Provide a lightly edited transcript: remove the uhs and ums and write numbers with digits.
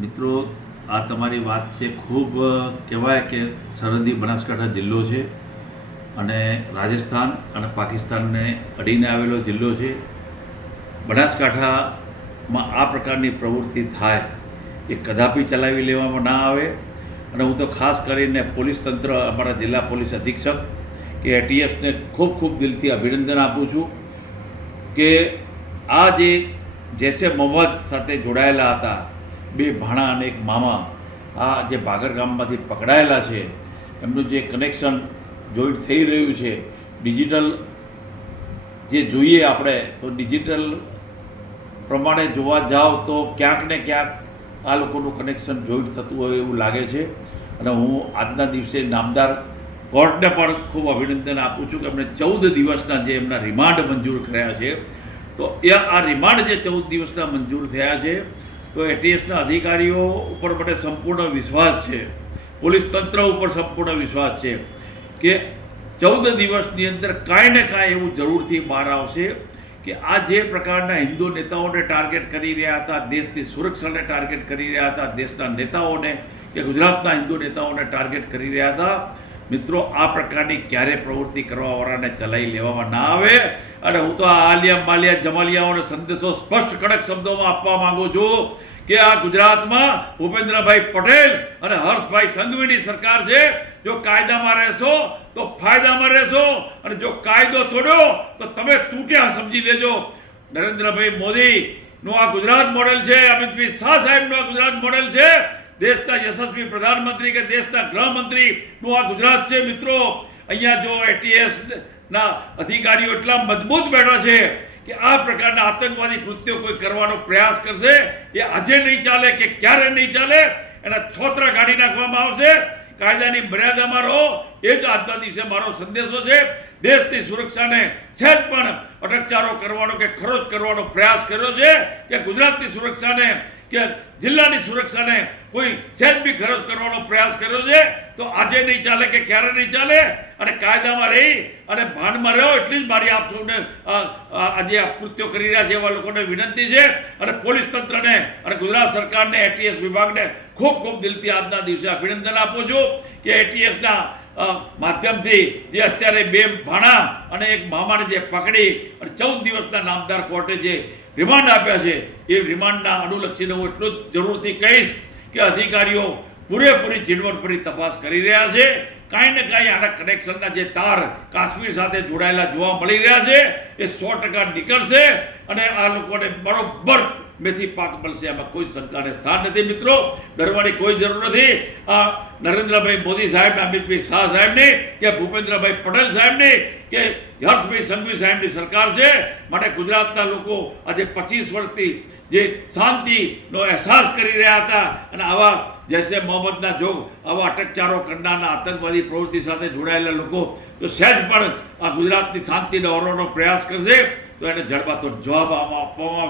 મિત્રો, આ તમારી વાત છે ખૂબ કહેવાય કે સરહદી બનાસકાંઠા જિલ્લો છે અને રાજસ્થાન અને પાકિસ્તાનને અડીને આવેલો જિલ્લો છે. બનાસકાંઠામાં આ પ્રકારની પ્રવૃત્તિ થાય એ કદાપી ચલાવી લેવામાં ના આવે. અને હું તો ખાસ કરીને પોલીસ તંત્ર, અમારા જિલ્લા પોલીસ અધિક્ષક કે એટીએસને ખૂબ ખૂબ દિલથી અભિનંદન આપું છું કે આ જે જૈસે મોહમ્મદ સાથે જોડાયેલા હતા બે ભાણા અને એક મામા, આ જે બાગર ગામમાંથી પકડાયેલા છે, એમનું જે કનેક્શન જોઈન્ટ થઈ રહ્યું છે, ડિજિટલ જે જોઈએ આપણે તો ડિજિટલ પ્રમાણે જોવા જાઓ તો ક્યાંક ને ક્યાંક આ લોકોનું કનેક્શન જોઈન્ટ થતું હોય એવું લાગે છે. અને હું આજના દિવસે નામદાર કોર્ટને પણ ખૂબ અભિનંદન આપું છું કે એમણે 14 દિવસના જે એમના રિમાન્ડ મંજૂર કર્યા છે. તો એ આ રિમાન્ડ જે 14 દિવસના મંજૂર થયા છે, તો એટીએસના અધિકારીઓ ઉપર મને સંપૂર્ણ વિશ્વાસ છે, પોલીસ તંત્ર ઉપર સંપૂર્ણ વિશ્વાસ છે કે 14 દિવસની અંદર કાંઈ ને કાંઈ એવું જરૂરથી બહાર આવશે કે આ જે પ્રકારના હિન્દુ નેતાઓને ટાર્ગેટ કરી રહ્યા હતા, દેશની સુરક્ષાને ટાર્ગેટ કરી રહ્યા હતા, દેશના નેતાઓને કે ગુજરાતના હિન્દુ નેતાઓને ટાર્ગેટ કરી રહ્યા હતા, મિત્રો આ પ્રકારની ક્યારે પ્રવૃત્તિ કરવાવાળાને ચલાવી લેવામાં ના આવે. અને હું તો આ આલિયા માલિયા જમાલિયાઓને સંદેશો સ્પષ્ટ કડક શબ્દોમાં આપવા માંગુ છું કે આ ગુજરાતમાં ભૂપેન્દ્રભાઈ પટેલ અને હર્ષભાઈ સંઘવીની સરકાર છે. જો કાયદામાં રહેશો તો ફાયદામાં રહેશો, અને જો કાયદો તોડ્યો તો તમે તૂટ્યા સમજી લેજો. નરેન્દ્રભાઈ મોદીનું આ ગુજરાત મોડેલ છે, અમિતભાઈ શાહ સાહેબનું આ ગુજરાત મોડેલ છે, દેશના યશસ્વી પ્રધાનમંત્રી કે દેશના ગૃહમંત્રીનું આ ગુજરાત છે. મિત્રો, અહીંયા જો એટીએસના અધિકારીઓ એટલા મજબૂત બેઠા છે કે આ પ્રકારના આતંકવાદી કૃત્યો કોઈ કરવાનો પ્રયાસ કરશે એ આજે નહીં ચાલે કે ક્યારે નહીં ચાલે, એના છોતરા કાઢી નાખવામાં આવશે. કાયદાની મર્યાદામાં રહો, એ જ આજના દિવસે મારો સંદેશો છે. દેશની સુરક્ષાને સહેજ પણ અટકચારો કરવાનો કે ખરોચ કરવાનો પ્રયાસ કર્યો છે કે ગુજરાતની સુરક્ષાને કે જિલ્લાની સુરક્ષાને કોઈ સહેજ બી ખરોચ કરવાનો પ્રયાસ કર્યો છે, તો આજે નહીં ચાલે કે ક્યારે નહીં ચાલે. અને કાયદામાં રહી અને ભાનમાં રહ્યો એટલી જ મારી આપ સૌને આજે આ કૃત્યો કરી રહ્યા છે એવા લોકોને વિનંતી છે. અને પોલીસ તંત્રને અને ગુજરાત સરકારને, એટીએસ વિભાગને ખૂબ ખૂબ દિલથી આજના દિવસે અભિનંદન આપું છું કે એટીએસના માધ્યમથી જે અત્યારે બે ભાણા અને એક મામાને જે પકડી અને 14 દિવસના નામદાર કોર્ટે જે રિમાન્ડ આપ્યા છે, એ રિમાન્ડના અનુલક્ષીને હું એટલું જ જરૂરથી કહીશ કે અધિકારીઓ પૂરેપૂરી ઝીણવટભરી તપાસ કરી રહ્યા છે. કાંઈ ને કાંઈ આના કનેક્શનના જે તાર કાશ્મીર સાથે જોડાયેલા જોવા મળી રહ્યા છે એ 100% નીકળશે અને આ લોકોને બરોબર મેથી પાક મળશે, એમાં કોઈ શંકાને સ્થાન નથી. મિત્રો, ડરવાની કોઈ જરૂર નથી. આ નરેન્દ્રભાઈ મોદી સાહેબને, અમિતભાઈ શાહ સાહેબની કે ભૂપેન્દ્રભાઈ પટેલ સાહેબની કે હર્ષભાઈ સંઘવી સાહેબની સરકાર છે. માટે ગુજરાતના લોકો આજે 25 વર્ષથી જે શાંતિનો અહેસાસ કરી રહ્યા હતા અને આવા જૈસે મોહમ્મદના જોગ આવા અટકચારો કરનારના આતંકવાદી પ્રવૃત્તિ સાથે જોડાયેલા લોકો જો સહેજ પણ આ ગુજરાતની શાંતિને ઓરવાનો પ્રયાસ કરશે તો એને જડબાતોડ જવાબ આપવામાં